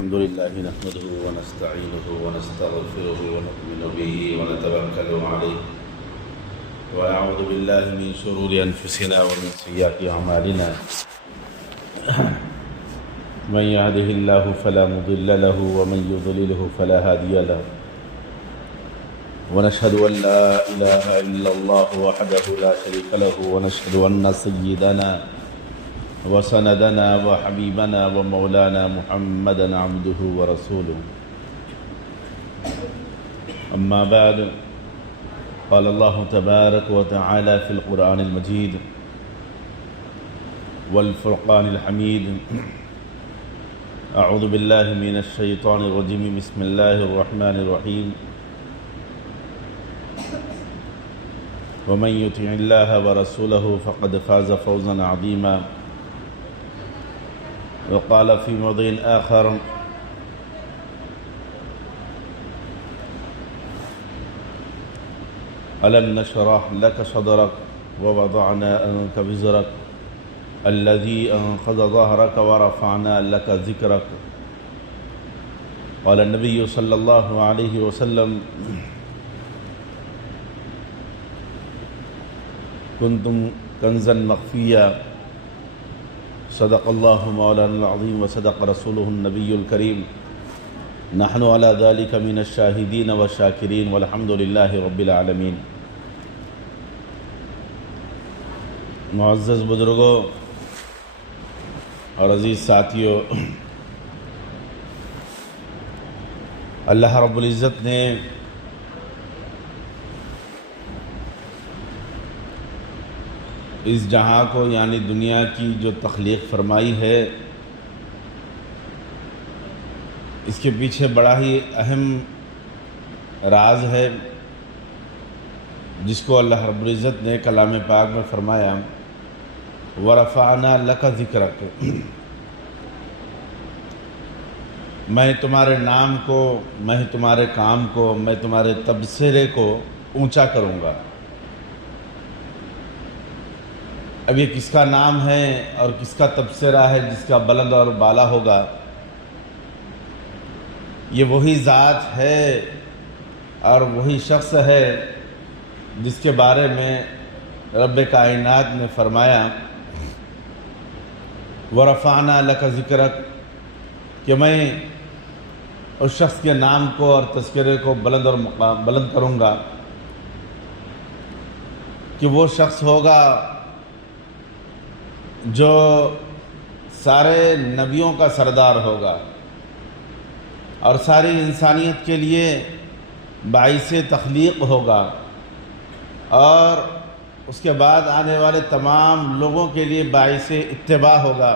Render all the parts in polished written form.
الحمد لله نحمده ونستعينه ونستغفره ونؤمن به ونتوكل عليه ونعوذ بالله من شرور أنفسنا ومن سيئات أعمالنا من يهده الله فلا مضل له ومن يضلله فلا هادي له ونشهد أن لا إله إلا الله وحده لا شريك له ونشهد أن سيدنا وسندنا وحبيبنا ومولانا محمدا عبده ورسوله. أما بعد، قال الله تبارك وتعالى في القرآن المجيد والفرقان الحميد: أعوذ بالله من الشيطان الرجيم، بسم الله الرحمن الرحيم. ومن يطع الله ورسوله فقد فاز فوزا عظيما. وقال في موضع آخر: ألم نشرح لك صدرك ووضعنا عنك وزرك الذي أنقض ظهرك ورفعنا لك ذكرك. قال النبي صلى الله عليه وسلم: كنتم كنزا مخفيا. صدق الله مولانا العظيم وصدق رسوله النبي الكريم. نحن على ذلك من الشاهدين والشاكرين والحمد لله رب العالمين. معزز بزرگوں اور عزیز ساتھیوں، اللہ رب العزت نے اس جہاں کو یعنی دنیا کی جو تخلیق فرمائی ہے، اس کے پیچھے بڑا ہی اہم راز ہے، جس کو اللہ رب العزت نے کلام پاک میں فرمایا: وَرَفَعْنَا لَكَ ذِكْرَكَ. میں تمہارے نام کو، میں تمہارے کام کو، میں تمہارے تبصرے کو اونچا کروں گا. اب یہ کس کا نام ہے اور کس کا تبصرہ ہے جس کا بلند اور بالا ہوگا؟ یہ وہی ذات ہے اور وہی شخص ہے جس کے بارے میں رب کائنات نے فرمایا: وَرَفَعْنَا لَكَ ذِكْرَكَ، کہ میں اس شخص کے نام کو اور تذکرے کو بلند کروں گا، کہ وہ شخص ہوگا جو سارے نبیوں کا سردار ہوگا اور ساری انسانیت کے لیے باعث تخلیق ہوگا، اور اس کے بعد آنے والے تمام لوگوں کے لیے باعث اتباع ہوگا،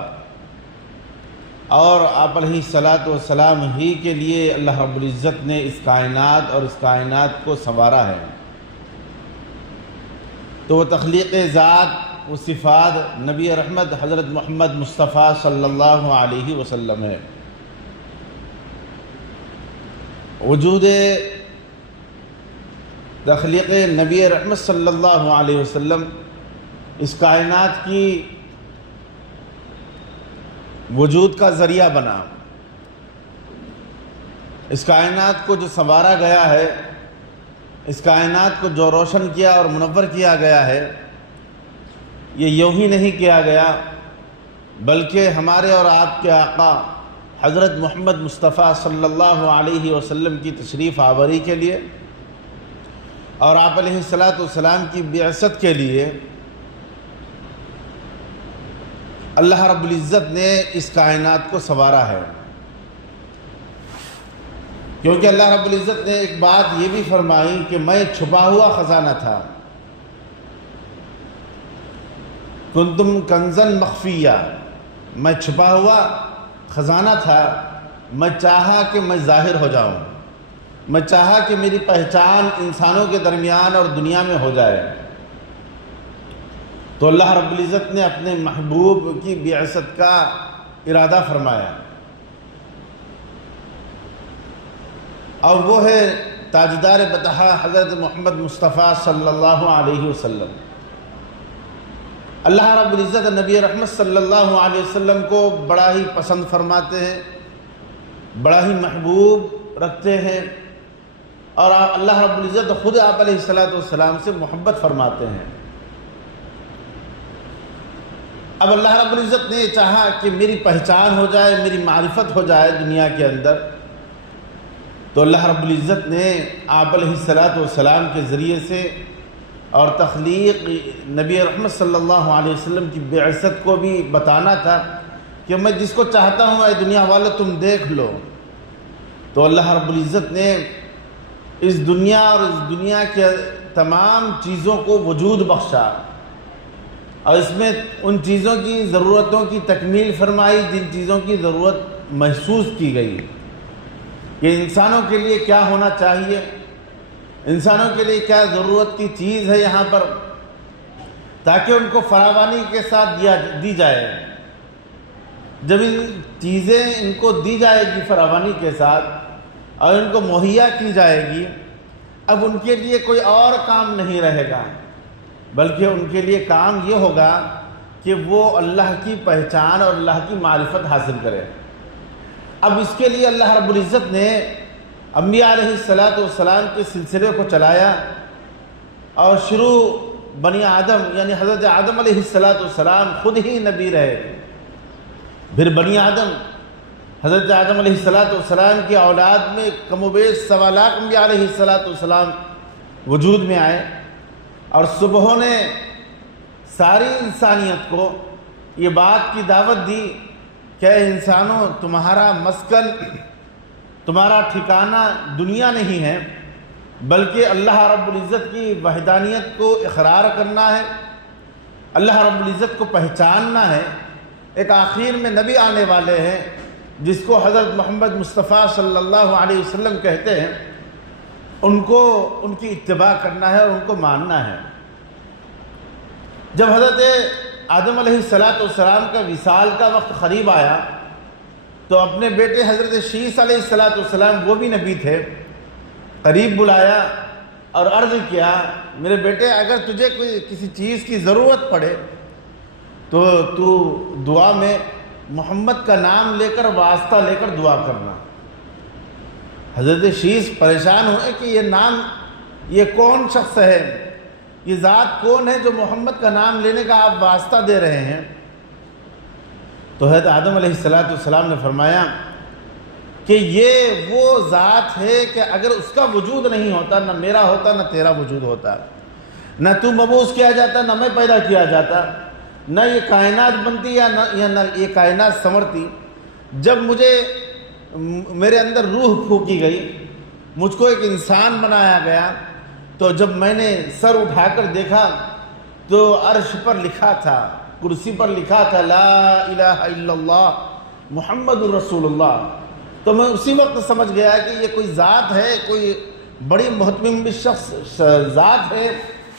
اور آپ علیہ الصلاۃ والسلام ہی کے لیے اللہ رب العزت نے اس کائنات اور اس کائنات کو سنوارا ہے. تو وہ تخلیق ذات، وہ صفات نبی رحمت حضرت محمد مصطفیٰ صلی اللہ علیہ وسلم ہے. وجود تخلیق نبی رحمت صلی اللہ علیہ وسلم اس کائنات کی وجود کا ذریعہ بنا. اس کائنات کو جو سنوارا گیا ہے، اس کائنات کو جو روشن کیا اور منور کیا گیا ہے، یہ یوں ہی نہیں کیا گیا، بلکہ ہمارے اور آپ کے آقا حضرت محمد مصطفیٰ صلی اللہ علیہ وسلم کی تشریف آوری کے لیے اور آپ علیہ السلام کی بعثت کے لیے اللہ رب العزت نے اس کائنات کو سنوارا ہے. کیونکہ اللہ رب العزت نے ایک بات یہ بھی فرمائی کہ میں چھپا ہوا خزانہ تھا. کنتم کنزا مخفیہ، میں چھپا ہوا خزانہ تھا. میں چاہا کہ میں ظاہر ہو جاؤں، میں چاہا کہ میری پہچان انسانوں کے درمیان اور دنیا میں ہو جائے. تو اللہ رب العزت نے اپنے محبوب کی بعثت کا ارادہ فرمایا، اور وہ ہے تاجدار بطحا حضرت محمد مصطفیٰ صلی اللہ علیہ وسلم. اللہ رب العزت نبی رحمت صلی اللہ علیہ وسلم کو بڑا ہی پسند فرماتے ہیں، بڑا ہی محبوب رکھتے ہیں، اور اللہ رب العزت خود آپ علیہ السلام سے محبت فرماتے ہیں۔ اب اللہ رب العزت نے چاہا کہ میری پہچان ہو جائے، میری معرفت ہو جائے دنیا کے اندر، تو اللہ رب العزت نے آپ علیہ السلام کے ذریعے سے اور تخلیق نبی رحمت صلی اللہ علیہ وسلم کی بعثت کو بھی بتانا تھا کہ میں جس کو چاہتا ہوں اے دنیا والے تم دیکھ لو۔ تو اللہ رب العزت نے اس دنیا اور اس دنیا کے تمام چیزوں کو وجود بخشا، اور اس میں ان چیزوں کی ضرورتوں کی تکمیل فرمائی جن چیزوں کی ضرورت محسوس کی گئی کہ انسانوں کے لیے کیا ہونا چاہیے، انسانوں کے لیے کیا ضرورت کی چیز ہے یہاں پر، تاکہ ان کو فراوانی کے ساتھ دی جائے۔ جب ان چیزیں ان کو دی جائے گی فراوانی کے ساتھ اور ان کو مہیا کی جائے گی، اب ان کے لیے کوئی اور کام نہیں رہے گا، بلکہ ان کے لیے کام یہ ہوگا کہ وہ اللہ کی پہچان اور اللہ کی معرفت حاصل کرے۔ اب اس کے لیے اللہ رب العزت نے انبیاء علیہ السلام کے سلسلے کو چلایا، اور شروع بنی آدم یعنی حضرت آدم علیہ السلام خود ہی نبی رہے، پھر بنی آدم حضرت آدم علیہ السلام کی اولاد میں کم و بیش 1.25 لاکھ انبیاء علیہ السلام وجود میں آئے، اور صبحوں نے ساری انسانیت کو یہ بات کی دعوت دی کہ اے انسانوں، تمہارا مسکن، تمہارا ٹھکانہ دنیا نہیں ہے، بلکہ اللہ رب العزت کی وحدانیت کو اقرار کرنا ہے، اللہ رب العزت کو پہچاننا ہے۔ ایک آخر میں نبی آنے والے ہیں جس کو حضرت محمد مصطفیٰ صلی اللہ علیہ وسلم کہتے ہیں، ان کو ان کی اتباع کرنا ہے اور ان کو ماننا ہے۔ جب حضرت آدم علیہ السلام کا وصال کا وقت قریب آیا تو اپنے بیٹے حضرت شیس علیہ السلام، وہ بھی نبی تھے، قریب بلایا اور عرض کیا، میرے بیٹے اگر تجھے کوئی کسی چیز کی ضرورت پڑے تو دعا میں محمد کا نام لے کر، واسطہ لے کر دعا کرنا۔ حضرت شیس پریشان ہوئے کہ یہ نام، یہ کون شخص ہے، یہ ذات کون ہے جو محمد کا نام لینے کا آپ واسطہ دے رہے ہیں؟ تو حضرت آدم علیہ السلام نے فرمایا کہ یہ وہ ذات ہے کہ اگر اس کا وجود نہیں ہوتا، نہ میرا ہوتا نہ تیرا وجود ہوتا، نہ تو مبعوث کیا جاتا نہ میں پیدا کیا جاتا، نہ یہ کائنات بنتی یا نہ یہ کائنات سنورتی۔ جب میرے اندر روح پھونکی گئی، مجھ کو ایک انسان بنایا گیا، تو جب میں نے سر اٹھا کر دیکھا تو عرش پر لکھا تھا، کرسی پر لکھا تھا، لا الہ الا اللہ محمد الرسول اللہ۔ تو میں اسی وقت سمجھ گیا کہ یہ کوئی ذات ہے، کوئی بڑی محتمم شخص ذات ہے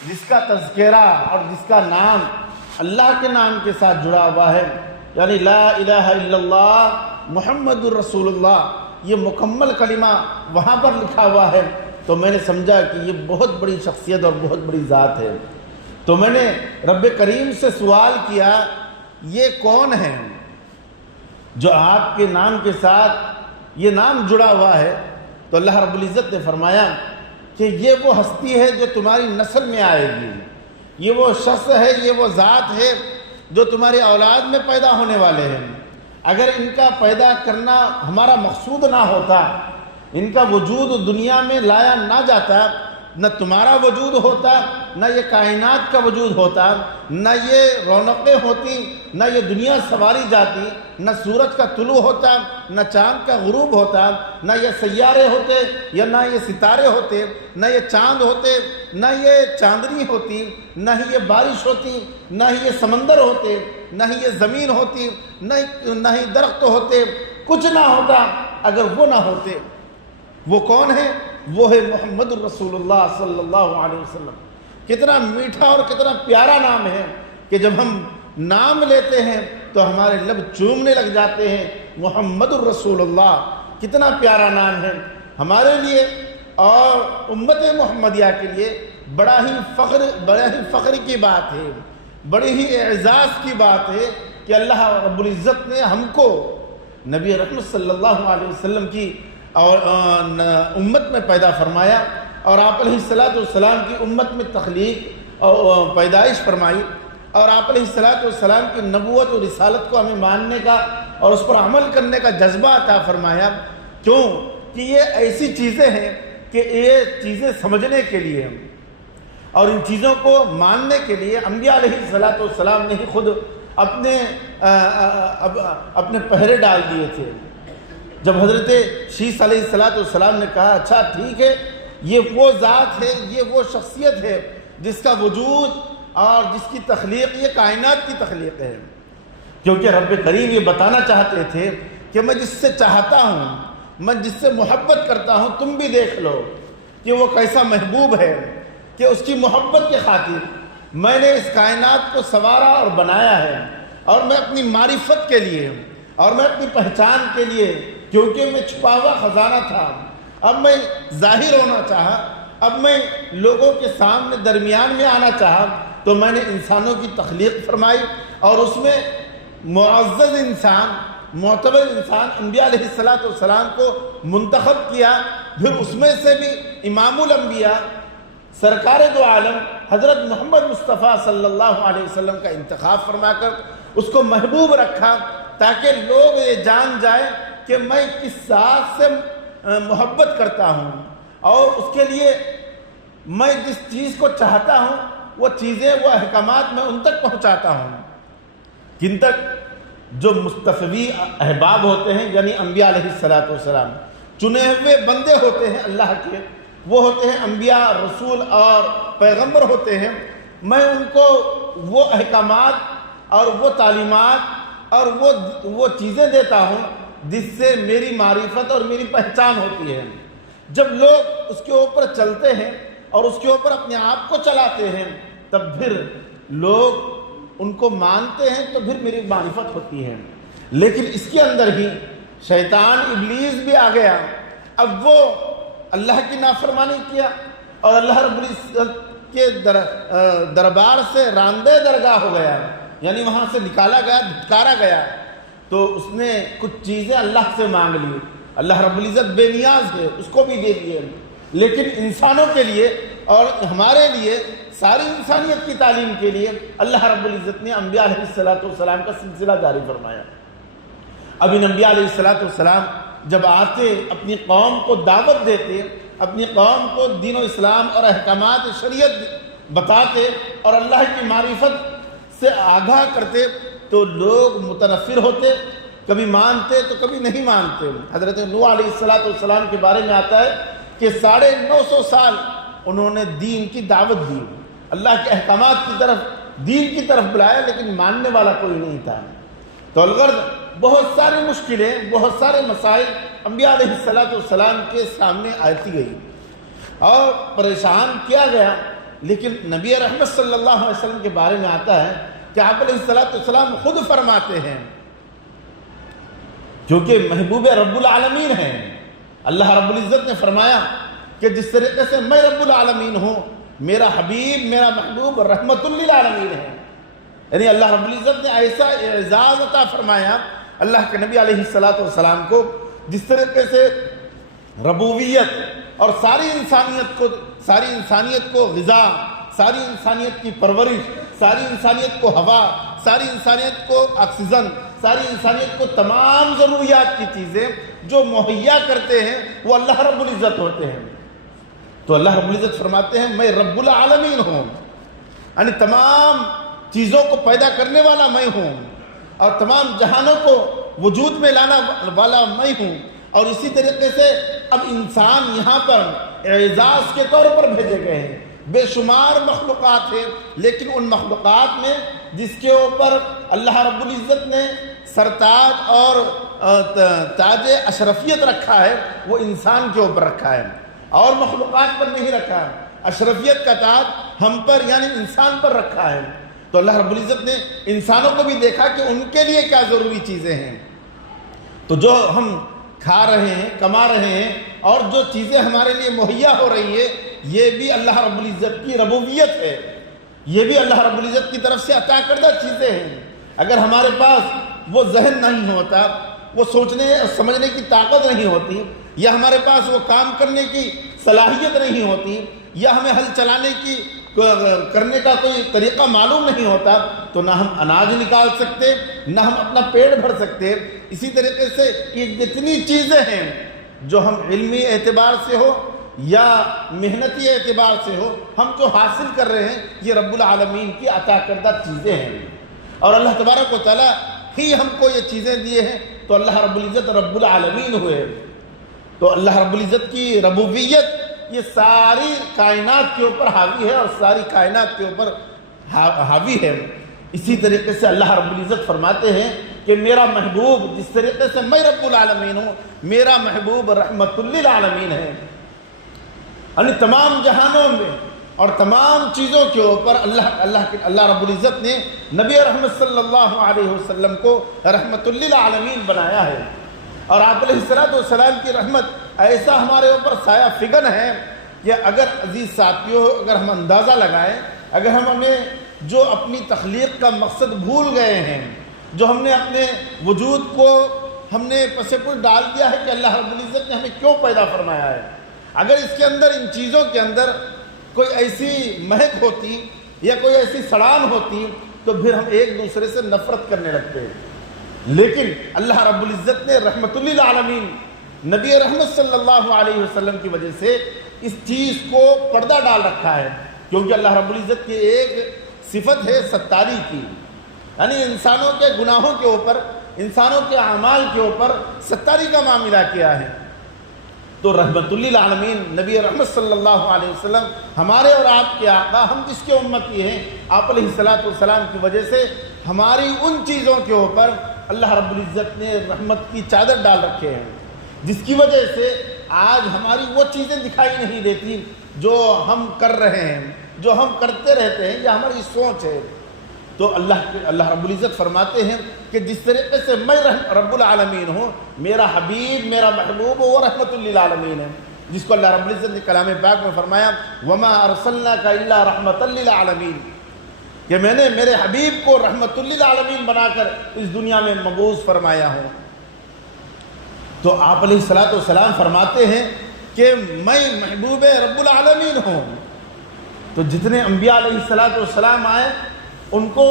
جس کا تذکرہ اور جس کا نام اللہ کے نام کے ساتھ جڑا ہوا ہے، یعنی لا الہ الا اللہ محمد الرسول اللہ، یہ مکمل کلمہ وہاں پر لکھا ہوا ہے۔ تو میں نے سمجھا کہ یہ بہت بڑی شخصیت اور بہت بڑی ذات ہے۔ تو میں نے رب کریم سے سوال کیا، یہ کون ہے جو آپ کے نام کے ساتھ یہ نام جڑا ہوا ہے؟ تو اللہ رب العزت نے فرمایا کہ یہ وہ ہستی ہے جو تمہاری نسل میں آئے گی، یہ وہ شخص ہے، یہ وہ ذات ہے جو تمہاری اولاد میں پیدا ہونے والے ہیں۔ اگر ان کا پیدا کرنا ہمارا مقصود نہ ہوتا، ان کا وجود دنیا میں لایا نہ جاتا، نہ تمہارا وجود ہوتا، نہ یہ کائنات کا وجود ہوتا، نہ یہ رونقیں ہوتی، نہ یہ دنیا سواری جاتی، نہ سورج کا طلوع ہوتا، نہ چاند کا غروب ہوتا، نہ یہ سیارے ہوتے یا نہ یہ ستارے ہوتے، نہ یہ چاند ہوتے، نہ یہ چاندنی ہوتی، نہ ہی یہ بارش ہوتی، نہ ہی یہ سمندر ہوتے، نہ ہی یہ زمین ہوتی، نہ ہی درخت ہوتے، کچھ نہ ہوتا اگر وہ نہ ہوتے۔ وہ کون ہے؟ وہ ہے محمد الرسول اللہ صلی اللہ علیہ وسلم۔ کتنا میٹھا اور کتنا پیارا نام ہے کہ جب ہم نام لیتے ہیں تو ہمارے لب چومنے لگ جاتے ہیں۔ محمد الرسول اللہ کتنا پیارا نام ہے ہمارے لیے اور امت محمدیہ کے لیے۔ بڑا ہی فخر کی بات ہے، بڑی ہی اعزاز کی بات ہے کہ اللہ رب العزت نے ہم کو نبی رحمت صلی اللہ علیہ وسلم کی اور امت میں پیدا فرمایا، اور آپ علیہ السلام کی امت میں تخلیق اور پیدائش فرمائی، اور آپ علیہ السلام کی نبوت اور رسالت کو ہمیں ماننے کا اور اس پر عمل کرنے کا جذبہ عطا فرمایا۔ کیوں کہ یہ ایسی چیزیں ہیں کہ یہ چیزیں سمجھنے کے لیے اور ان چیزوں کو ماننے کے لیے انبیاء علیہ السلام نے ہی خود اپنے پہرے ڈال دیے تھے۔ جب حضرت شیس علیہ السلام نے کہا اچھا ٹھیک ہے، یہ وہ ذات ہے، یہ وہ شخصیت ہے جس کا وجود اور جس کی تخلیق یہ کائنات کی تخلیق ہے، کیونکہ رب کریم یہ بتانا چاہتے تھے کہ میں جس سے چاہتا ہوں، میں جس سے محبت کرتا ہوں، تم بھی دیکھ لو کہ وہ کیسا محبوب ہے، کہ اس کی محبت کے خاطر میں نے اس کائنات کو سنوارا اور بنایا ہے، اور میں اپنی معرفت کے لیے اور میں اپنی پہچان کے لیے، کیونکہ میں چھپا ہوا خزانہ تھا، اب میں ظاہر ہونا چاہا، اب میں لوگوں کے سامنے درمیان میں آنا چاہا، تو میں نے انسانوں کی تخلیق فرمائی، اور اس میں معزز انسان، معتبر انسان انبیاء علیہ السلام کو منتخب کیا۔ پھر اس میں سے بھی امام الانبیاء سرکار دو عالم حضرت محمد مصطفیٰ صلی اللہ علیہ وسلم کا انتخاب فرما کر اس کو محبوب رکھا، تاکہ لوگ یہ جان جائیں کہ میں کس ذات سے محبت کرتا ہوں، اور اس کے لیے میں جس چیز کو چاہتا ہوں وہ چیزیں، وہ احکامات میں ان تک پہنچاتا ہوں۔ کن تک؟ جو مستفوی احباب ہوتے ہیں، یعنی انبیاء علیہ السلام، چنے ہوئے بندے ہوتے ہیں اللہ کے، وہ ہوتے ہیں انبیاء، رسول اور پیغمبر ہوتے ہیں، میں ان کو وہ احکامات اور وہ تعلیمات اور وہ چیزیں دیتا ہوں جس سے میری معرفت اور میری پہچان ہوتی ہے۔ جب لوگ اس کے اوپر چلتے ہیں اور اس کے اوپر اپنے آپ کو چلاتے ہیں، تب پھر لوگ ان کو مانتے ہیں، تو پھر میری معرفت ہوتی ہے۔ لیکن اس کے اندر ہی شیطان ابلیس بھی آ گیا، اب وہ اللہ کی نافرمانی کیا اور اللہ رب العزت کے دربار سے راندے درگاہ ہو گیا، یعنی وہاں سے نکالا گیا، دھتکارا گیا، تو اس نے کچھ چیزیں اللہ سے مانگ لی۔ اللہ رب العزت بے نیاز ہے، اس کو بھی دے دیے، لیکن انسانوں کے لیے اور ہمارے لیے، ساری انسانیت کی تعلیم کے لیے اللہ رب العزت نے انبیاء علیہ السلام کا سلسلہ جاری فرمایا۔ اب ان انبیاء علیہ السلام جب آتے، اپنی قوم کو دعوت دیتے، اپنی قوم کو دین و اسلام اور احکامات شریعت بتاتے اور اللہ کی معرفت سے آگاہ کرتے، تو لوگ متنفر ہوتے، کبھی مانتے تو کبھی نہیں مانتے۔ حضرت نوح علیہ السلام کے بارے میں آتا ہے کہ 950 سال انہوں نے دین کی دعوت دی، اللہ کے احکامات کی طرف، دین کی طرف بلایا، لیکن ماننے والا کوئی نہیں تھا۔ تو الغرض بہت ساری مشکلیں، بہت سارے مسائل انبیاء علیہ السلام کے سامنے آتی گئی اور پریشان کیا گیا، لیکن نبی رحمت صلی اللہ علیہ وسلم کے بارے میں آتا ہے کہ آپ علیہ السلام خود فرماتے ہیں، کیونکہ محبوب رب العالمین ہیں، اللہ رب العزت نے فرمایا کہ جس طریقے سے میں رب العالمین ہوں، میرا حبیب، میرا محبوب رحمت للعالمین ہے، یعنی اللہ رب العزت نے ایسا اعزاز عطا فرمایا اللہ کے نبی علیہ السلام کو، جس طریقے سے ربوبیت اور ساری انسانیت کو غذا، ساری انسانیت کی پرورش، ساری انسانیت کو ہوا، ساری انسانیت کو آکسیجن، ساری انسانیت کو تمام ضروریات کی چیزیں جو مہیا کرتے ہیں وہ اللہ رب العزت ہوتے ہیں۔ تو اللہ رب العزت فرماتے ہیں میں رب العالمین ہوں، یعنی تمام چیزوں کو پیدا کرنے والا میں ہوں اور تمام جہانوں کو وجود میں لانا والا میں ہوں۔ اور اسی طریقے سے اب انسان یہاں پر اعزاز کے طور پر بھیجے گئے ہیں، بے شمار مخلوقات ہیں، لیکن ان مخلوقات میں جس کے اوپر اللہ رب العزت نے سرتاج اور تاج اشرفیت رکھا ہے وہ انسان کے اوپر رکھا ہے، اور مخلوقات پر نہیں رکھا ہے۔ اشرفیت کا تاج ہم پر یعنی انسان پر رکھا ہے۔ تو اللہ رب العزت نے انسانوں کو بھی دیکھا کہ ان کے لیے کیا ضروری چیزیں ہیں، تو جو ہم کھا رہے ہیں، کما رہے ہیں، اور جو چیزیں ہمارے لیے مہیا ہو رہی ہے، یہ بھی اللہ رب العزت کی ربوبیت ہے، یہ بھی اللہ رب العزت کی طرف سے عطا کردہ چیزیں ہیں۔ اگر ہمارے پاس وہ ذہن نہیں ہوتا، وہ سوچنے اور سمجھنے کی طاقت نہیں ہوتی، یا ہمارے پاس وہ کام کرنے کی صلاحیت نہیں ہوتی، یا ہمیں ہل چلانے کی کرنے کا کوئی طریقہ معلوم نہیں ہوتا، تو نہ ہم اناج نکال سکتے، نہ ہم اپنا پیٹ بھر سکتے۔ اسی طریقے سے یہ جتنی چیزیں ہیں جو ہم علمی اعتبار سے ہو یا محنتی اعتبار سے ہو، ہم جو حاصل کر رہے ہیں یہ رب العالمین کی عطا کردہ چیزیں ہیں، اور اللہ تبارک و تعالیٰ ہی ہم کو یہ چیزیں دیے ہیں، تو اللہ رب العزت رب العالمین ہوئے۔ تو اللہ رب العزت کی ربوبیت یہ ساری کائنات کے اوپر حاوی ہے اور ساری کائنات کے اوپر حاوی ہے۔ اسی طریقے سے اللہ رب العزت فرماتے ہیں کہ میرا محبوب، جس طریقے سے میں رب العالمین ہوں، میرا محبوب رحمت للعالمین ہے، یعنی تمام جہانوں میں اور تمام چیزوں کے اوپر اللہ رب العزت نے نبی رحمت صلی اللہ علیہ وسلم کو رحمت للعالمین بنایا ہے، اور آپ علیہ السلام کی رحمت ایسا ہمارے اوپر سایہ فگن ہے کہ اگر عزیز ساتھیوں، اگر ہم اندازہ لگائیں، اگر ہمیں جو اپنی تخلیق کا مقصد بھول گئے ہیں، جو ہم نے اپنے وجود کو ہم نے پس پش ڈال دیا ہے کہ اللہ رب العزت نے ہمیں کیوں پیدا فرمایا ہے، اگر اس کے اندر، ان چیزوں کے اندر کوئی ایسی مہک ہوتی یا کوئی ایسی سڑان ہوتی تو پھر ہم ایک دوسرے سے نفرت کرنے لگتے ہیں، لیکن اللہ رب العزت نے رحمت للعالمین نبی رحمت صلی اللہ علیہ وسلم کی وجہ سے اس چیز کو پردہ ڈال رکھا ہے، کیونکہ اللہ رب العزت کی ایک صفت ہے ستاری کی، یعنی انسانوں کے گناہوں کے اوپر، انسانوں کے اعمال کے اوپر ستاری کا معاملہ کیا ہے۔ تو رحمت للعالمین نبی رحمت صلی اللہ علیہ وسلم ہمارے اور آپ کے آقا، ہم جس کے امتی ہیں، آپ علیہ السلام کی وجہ سے ہماری ان چیزوں کے اوپر اللہ رب العزت نے رحمت کی چادر ڈال رکھے ہیں، جس کی وجہ سے آج ہماری وہ چیزیں دکھائی نہیں دیتی جو ہم کر رہے ہیں، جو ہم کرتے رہتے ہیں، یہ ہماری سوچ ہے۔ تو اللہ رب العزت فرماتے ہیں کہ جس طریقے سے میں رب العالمین ہوں، میرا حبیب، میرا محبوب وہ رحمت للعالمین ہے، جس کو اللہ رب العزت نے کلام پاک میں فرمایا وَمَا أَرْسَلْنَاكَ إِلَّا رَحْمَةً لِلْعَالَمِينَ، کہ میں نے میرے حبیب کو رحمت للعالمین بنا کر اس دنیا میں مبعوث فرمایا ہوں۔ تو آپ علیہ السلام فرماتے ہیں کہ میں محبوب رب العالمین ہوں۔ تو جتنے انبیاء علیہ السلام آئے ان کو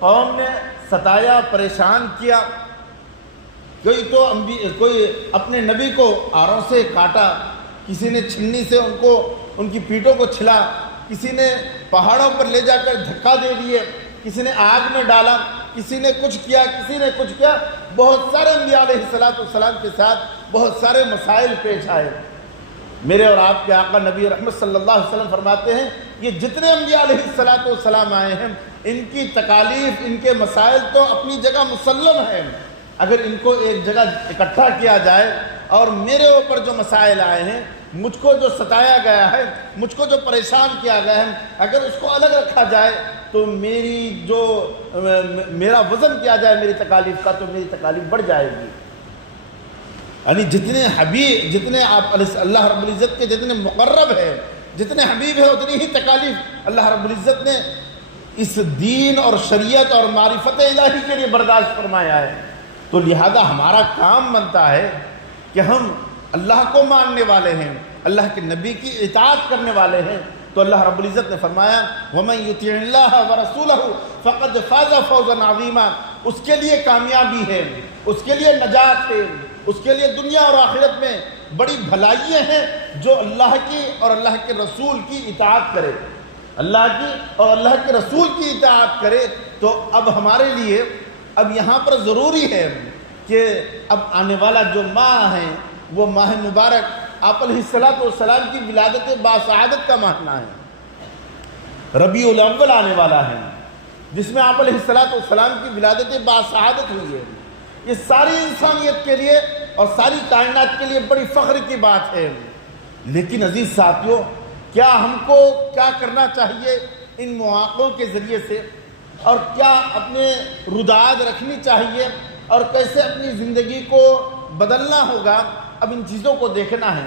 قوم نے ستایا، پریشان کیا، کوئی اپنے نبی کو آروں سے کاٹا، کسی نے چھنی سے ان کی پیٹوں کو چھلا، کسی نے پہاڑوں پر لے جا کر دھکا دے دیے، کسی نے آگ میں ڈالا، کسی نے کچھ کیا، کسی نے کچھ کیا، بہت سارے انبیاء علیہ السلام کے ساتھ بہت سارے مسائل پیش آئے۔ میرے اور آپ کے آقا نبی رحمت صلی اللہ علیہ وسلم فرماتے ہیں یہ جتنے انبیاء علیہ السلام آئے ہیں، ان کی تکالیف، ان کے مسائل تو اپنی جگہ مسلم ہیں، اگر ان کو ایک جگہ اکٹھا کیا جائے اور میرے اوپر جو مسائل آئے ہیں، مجھ کو جو ستایا گیا ہے، مجھ کو جو پریشان کیا گیا ہے، اگر اس کو الگ رکھا جائے تو میرا وزن کیا جائے میری تکالیف کا، تو میری تکالیف بڑھ جائے گی۔ یعنی جتنے حبیب، جتنے آپ اللہ رب العزت کے جتنے مقرب ہیں، جتنے حبیب ہیں، اتنی ہی تکالیف اللہ رب العزت نے اس دین اور شریعت اور معرفت الہی کے لیے برداشت فرمایا ہے۔ تو لہذا ہمارا کام بنتا ہے کہ ہم اللہ کو ماننے والے ہیں، اللہ کے نبی کی اطاعت کرنے والے ہیں۔ تو اللہ رب العزت نے فرمایا وَمَن يُطِعِ اللَّهَ وَرَسُولَهُ فَقَدْ فَازَ فَوْزًا عَظِيمًا، اس کے لیے کامیابی ہے، اس کے لیے نجات ہے، اس کے لیے دنیا اور آخرت میں بڑی بھلائیاں ہیں جو اللہ کی اور اللہ کے رسول کی اطاعت کرے، اللہ کی اور اللہ کے رسول کی اطاعت کرے۔ تو اب ہمارے لیے اب یہاں پر ضروری ہے کہ اب آنے والا جو ماہ ہے وہ ماہ مبارک آپ علیہ السلام کی ولادت باسعادت کا مہینہ ہے، ربیع الاول آنے والا ہے، جس میں آپ علیہ السلام کی ولادت باسعادت ہوئی ہے۔ یہ ساری انسانیت کے لیے اور ساری کائنات کے لیے بڑی فخر کی بات ہے۔ لیکن عزیز ساتھیوں، کیا ہم کو کیا کرنا چاہیے ان مواقعوں کے ذریعے سے، اور کیا اپنے رداد رکھنی چاہیے، اور کیسے اپنی زندگی کو بدلنا ہوگا، اب ان چیزوں کو دیکھنا ہے۔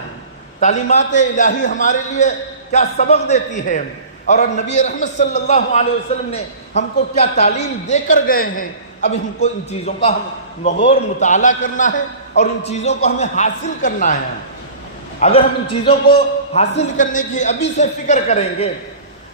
تعلیمات الہی ہمارے لیے کیا سبق دیتی ہے، اور نبی رحمت صلی اللہ علیہ وسلم نے ہم کو کیا تعلیم دے کر گئے ہیں، ابھی ہم کو ان چیزوں کا ہم غور مطالعہ کرنا ہے اور ان چیزوں کو ہمیں حاصل کرنا ہے۔ اگر ہم ان چیزوں کو حاصل کرنے کی ابھی سے فکر کریں گے،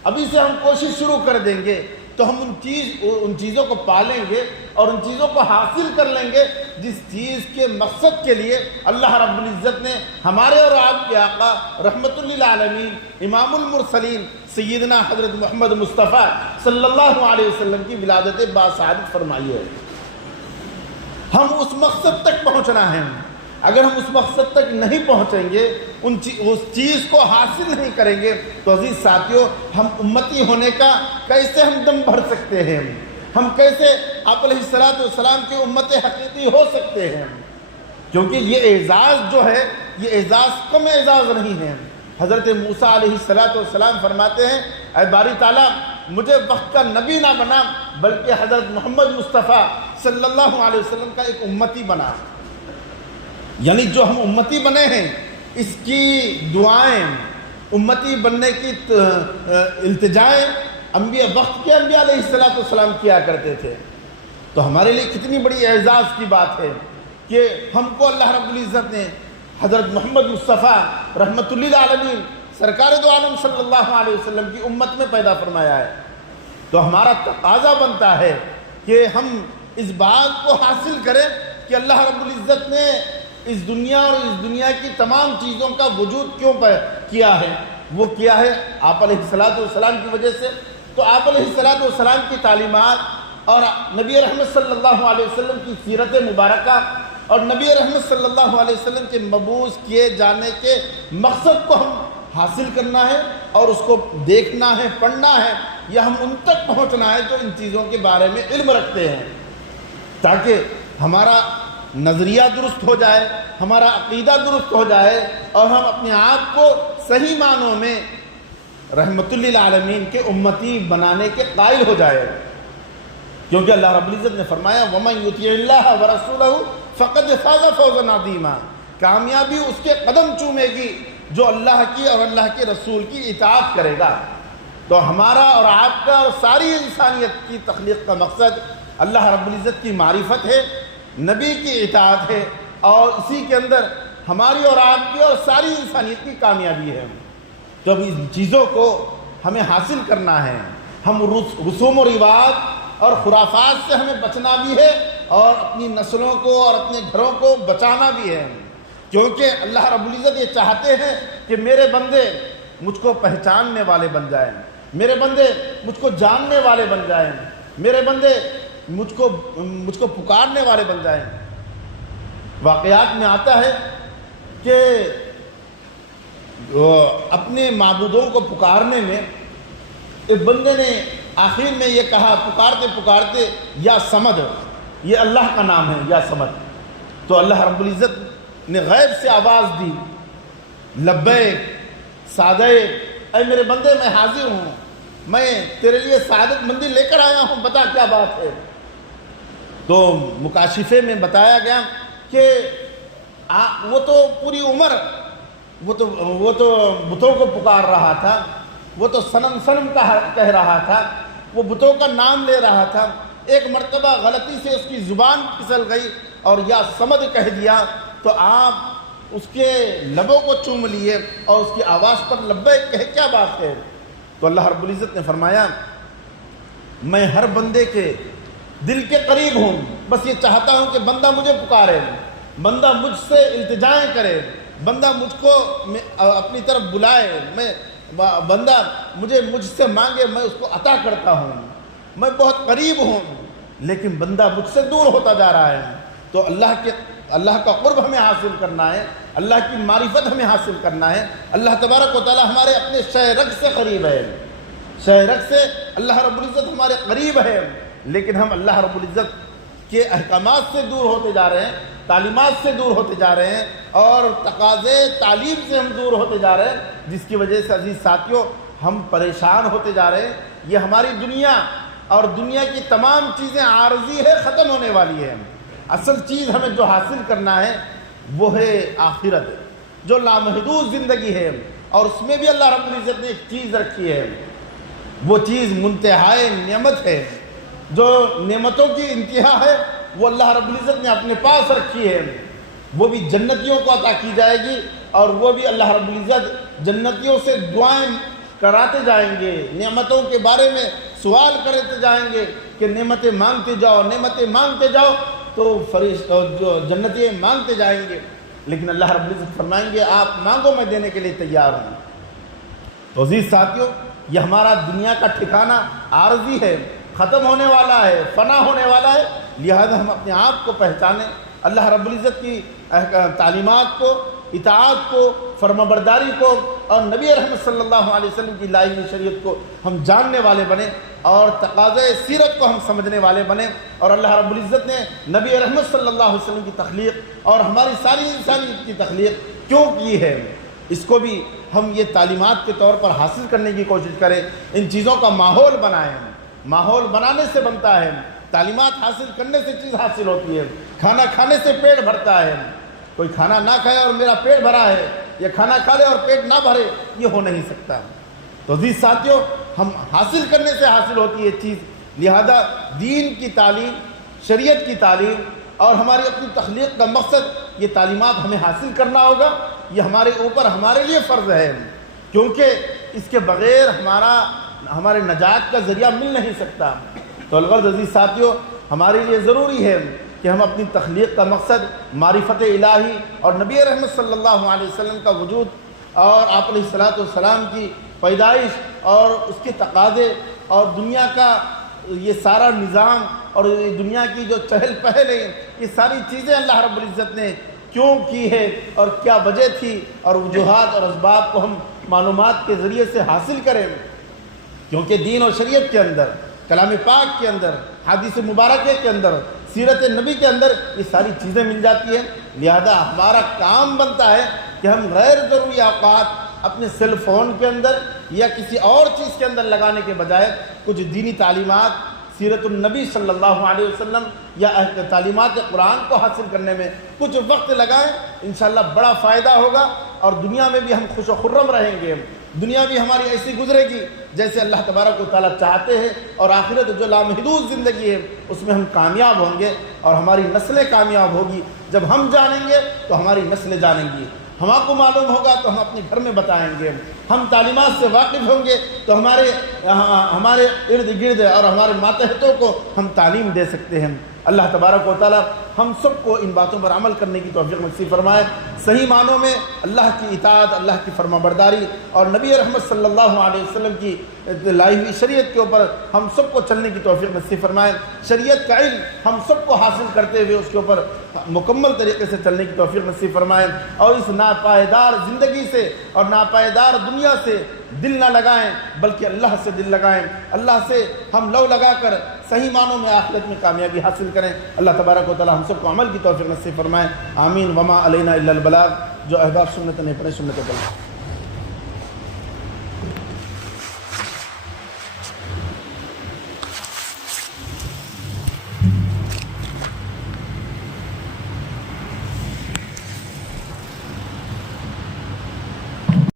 ابھی سے ہم کوشش شروع کر دیں گے، تو ہم ان چیزوں کو پالیں گے اور ان چیزوں کو حاصل کر لیں گے جس چیز کے مقصد کے لیے اللہ رب العزت نے ہمارے اور آپ کے آقا رحمت للعالمین امام المرسلین سیدنا حضرت محمد مصطفیٰ صلی اللہ علیہ وسلم کی ولادت باسعادت فرمائی ہے۔ ہم اس مقصد تک پہنچنا ہے۔ اگر ہم اس مقصد تک نہیں پہنچیں گے، اس چیز کو حاصل نہیں کریں گے، تو عزیز ساتھیوں، ہم امتی ہونے کا کیسے ہم دم بھر سکتے ہیں؟ ہم کیسے آپ علیہ الصلوۃ والسلام کے امت حقیقی ہو سکتے ہیں؟ کیونکہ یہ اعزاز جو ہے، یہ اعزاز کم اعزاز نہیں ہے۔ حضرت موسیٰ علیہ الصلوۃ والسلام فرماتے ہیں، اے باری تعالیٰ، مجھے وقت کا نبی نہ بنا، بلکہ حضرت محمد مصطفیٰ صلی اللہ علیہ وسلم کا ایک امتی بنا۔ یعنی جو ہم امتی بنے ہیں، اس کی دعائیں، امتی بننے کی التجائیں وقت کے انبیاء علیہ الصلوۃ والسلام کیا کرتے تھے۔ تو ہمارے لیے کتنی بڑی اعزاز کی بات ہے کہ ہم کو اللہ رب العزت نے حضرت محمد مصطفیٰ رحمت للعالمین سرکار دو عالم صلی اللہ علیہ وسلم کی امت میں پیدا فرمایا ہے۔ تو ہمارا تقاضا بنتا ہے کہ ہم اس بات کو حاصل کریں کہ اللہ رب العزت نے اس دنیا اور اس دنیا کی تمام چیزوں کا وجود کیوں کیا ہے؟ وہ کیا ہے آپ علیہ الصلوۃ والسلام کی وجہ سے۔ تو آپ علیہ الصلوۃ والسلام کی تعلیمات اور نبی رحمت صلی اللہ علیہ وسلم کی سیرت مبارکہ اور نبی رحمت صلی اللہ علیہ وسلم کے مبعوث کیے جانے کے مقصد کو ہم حاصل کرنا ہے اور اس کو دیکھنا ہے، پڑھنا ہے، یا ہم ان تک پہنچنا ہے جو ان چیزوں کے بارے میں علم رکھتے ہیں، تاکہ ہمارا نظریہ درست ہو جائے، ہمارا عقیدہ درست ہو جائے اور ہم اپنے آپ کو صحیح معنوں میں رحمت للعالمین کے امتی بنانے کے قائل ہو جائے۔ کیونکہ اللہ رب العزت نے فرمایا وَمَن يُطِعِ اللَّهَ وَرَسُولَهُ فَقَدْ فَازَ فَوْزًا عَظِيمًا، کامیابی اس کے قدم چومے گی جو اللہ کی اور اللہ کے رسول کی اطاعت کرے گا۔ تو ہمارا اور آپ کا اور ساری انسانیت کی تخلیق کا مقصد اللہ رب العزت کی معرفت ہے، نبی کی اطاعت ہے، اور اسی کے اندر ہماری اور آپ کی اور ساری انسانیت کی کامیابی ہے۔ تو اب ان چیزوں کو ہمیں حاصل کرنا ہے۔ ہم رسوم و رواج اور خرافات سے ہمیں بچنا بھی ہے اور اپنی نسلوں کو اور اپنے گھروں کو بچانا بھی ہے، کیونکہ اللہ رب العزت یہ چاہتے ہیں کہ میرے بندے مجھ کو پہچاننے والے بن جائیں، میرے بندے مجھ کو جاننے والے بن جائیں، میرے بندے مجھ کو پکارنے والے بن جائیں۔ واقعات میں آتا ہے کہ اپنے معبودوں کو پکارنے میں ایک بندے نے آخر میں یہ کہا، پکارتے پکارتے یا سمد، یہ اللہ کا نام ہے یا سمد، تو اللہ رب العزت نے غیب سے آواز دی، لبیک سعادت، اے میرے بندے میں حاضر ہوں، میں تیرے لیے سعادت مندی لے کر آیا ہوں، بتا کیا بات ہے۔ تو مکاشفے میں بتایا گیا کہ وہ تو پوری عمر وہ تو بتوں کو پکار رہا تھا، وہ تو صنم کہہ رہا تھا، وہ بتوں کا نام لے رہا تھا، ایک مرتبہ غلطی سے اس کی زبان پھسل گئی اور یا سمد کہہ دیا، تو آپ اس کے لبوں کو چوم لیے اور اس کی آواز پر لبیک کہے کیا بات ہے۔ تو اللہ رب العزت نے فرمایا میں ہر بندے کے دل کے قریب ہوں، بس یہ چاہتا ہوں کہ بندہ مجھے پکارے، بندہ مجھ سے التجائیں کرے، بندہ مجھ کو اپنی طرف بلائے، بندہ مجھ سے مانگے، میں اس کو عطا کرتا ہوں، میں بہت قریب ہوں، لیکن بندہ مجھ سے دور ہوتا جا رہا ہے۔ تو اللہ کا قرب ہمیں حاصل کرنا ہے، اللہ کی معرفت ہمیں حاصل کرنا ہے۔ اللہ تبارک و تعالی ہمارے اپنے شہ رگ سے قریب ہے، شہ رگ سے اللہ رب العزت ہمارے قریب ہے، لیکن ہم اللہ رب العزت کے احکامات سے دور ہوتے جا رہے ہیں، تعلیمات سے دور ہوتے جا رہے ہیں، اور تقاضے تعلیم سے ہم دور ہوتے جا رہے ہیں، جس کی وجہ سے عزیز ساتھیوں ہم پریشان ہوتے جا رہے ہیں۔ یہ ہماری دنیا اور دنیا کی تمام چیزیں عارضی ہے، ختم ہونے والی ہے۔ اصل چیز ہمیں جو حاصل کرنا ہے وہ ہے آخرت، جو لامحدود زندگی ہے، اور اس میں بھی اللہ رب العزت نے ایک چیز رکھی ہے، وہ چیز منتہائے نعمت ہے، جو نعمتوں کی انتہا ہے وہ اللہ رب العزت نے اپنے پاس رکھی ہے، وہ بھی جنتیوں کو عطا کی جائے گی، اور وہ بھی اللہ رب العزت جنتیوں سے دعائیں کراتے جائیں گے، نعمتوں کے بارے میں سوال کرتے جائیں گے کہ نعمتیں مانگتے جاؤ، نعمتیں مانگتے جاؤ، تو جو جنتیں مانگتے جائیں گے، لیکن اللہ رب العزت فرمائیں گے آپ مانگو میں دینے کے لیے تیار ہوں۔ تو عزیز ساتھیوں، یہ ہمارا دنیا کا ٹھکانہ عارضی ہے، ختم ہونے والا ہے، فنا ہونے والا ہے، لہذا ہم اپنے آپ کو پہچانیں، اللہ رب العزت کی تعلیمات کو، اطاعت کو، فرمانبرداری کو، اور نبی رحمت صلی اللہ علیہ وسلم کی لائی ہوئی شریعت کو ہم جاننے والے بنیں، اور تقاضۂ سیرت کو ہم سمجھنے والے بنیں، اور اللہ رب العزت نے نبی رحمت صلی اللہ علیہ وسلم کی تخلیق اور ہماری ساری انسانیت کی تخلیق کیوں کی ہے، اس کو بھی ہم یہ تعلیمات کے طور پر حاصل کرنے کی کوشش کریں، ان چیزوں کا ماحول بنائیں۔ ماحول بنانے سے بنتا ہے، تعلیمات حاصل کرنے سے چیز حاصل ہوتی ہے، کھانا کھانے سے پیٹ بھرتا ہے، کوئی کھانا نہ کھائے اور میرا پیٹ بھرا ہے، یا کھانا کھا لے اور پیٹ نہ بھرے، یہ ہو نہیں سکتا۔ تو عزیز ساتھیوں، ہم حاصل کرنے سے حاصل ہوتی ہے چیز، لہذا دین کی تعلیم، شریعت کی تعلیم اور ہماری اپنی تخلیق کا مقصد، یہ تعلیمات ہمیں حاصل کرنا ہوگا، یہ ہمارے اوپر ہمارے لیے فرض ہے، کیونکہ اس کے بغیر ہمارے نجات کا ذریعہ مل نہیں سکتا۔ تو الغرض عزیز ساتھیوں، ہمارے لیے ضروری ہے کہ ہم اپنی تخلیق کا مقصد معرفت الہی اور نبی رحمت صلی اللہ علیہ وسلم کا وجود اور آپ علیہ الصلوۃ والسلام کی پیدائش اور اس کے تقاضے اور دنیا کا یہ سارا نظام اور دنیا کی جو چہل پہل ہے، یہ ساری چیزیں اللہ رب العزت نے کیوں کی ہے اور کیا وجہ تھی، اور وجوہات اور اسباب کو ہم معلومات کے ذریعے سے حاصل کریں، کیونکہ دین اور شریعت کے اندر، کلام پاک کے اندر، حدیث مبارکہ کے اندر، سیرت نبی کے اندر یہ ساری چیزیں مل جاتی ہیں، لہذا ہمارا کام بنتا ہے کہ ہم غیر ضروری اوقات اپنے سیل فون کے اندر یا کسی اور چیز کے اندر لگانے کے بجائے کچھ دینی تعلیمات، سیرت النبی صلی اللہ علیہ وسلم یا تعلیمات قرآن کو حاصل کرنے میں کچھ وقت لگائیں، انشاءاللہ بڑا فائدہ ہوگا، اور دنیا میں بھی ہم خوش و خرم رہیں گے، دنیا بھی ہماری ایسی گزرے گی جیسے اللہ تبارک و تعالیٰ چاہتے ہیں، اور آخرت جو لامحدود زندگی ہے اس میں ہم کامیاب ہوں گے، اور ہماری نسلیں کامیاب ہوگی۔ جب ہم جانیں گے تو ہماری نسلیں جانیں گی، ہم آپ کو معلوم ہوگا تو ہم اپنے گھر میں بتائیں گے، ہم تعلیمات سے واقف ہوں گے تو ہمارے ارد گرد اور ہمارے ماتحتوں کو ہم تعلیم دے سکتے ہیں۔ اللہ تبارک و تعالیٰ ہم سب کو ان باتوں پر عمل کرنے کی توفیق نصیب فرمائے، صحیح معنوں میں اللہ کی اطاعت، اللہ کی فرمانبرداری اور نبی رحمت صلی اللہ علیہ وسلم کی لائی ہوئی شریعت کے اوپر ہم سب کو چلنے کی توفیق نصیب فرمائے، شریعت کا علم ہم سب کو حاصل کرتے ہوئے اس کے اوپر مکمل طریقے سے چلنے کی توفیق نصیب فرمائے، اور اس ناپائیدار زندگی سے اور ناپائیدار دنیا سے دل نہ لگائیں بلکہ اللہ سے دل لگائیں، اللہ سے ہم لو لگا کر صحیح معنوں میں آخرت میں کامیابی حاصل کریں۔ اللہ تبارک و تعالی ہم سب کو عمل کی توفیق نصیب فرمائے، آمین۔ وما علینا الا البلاغ، جو احباب سنت نہیں پڑھے سنت پڑھیں۔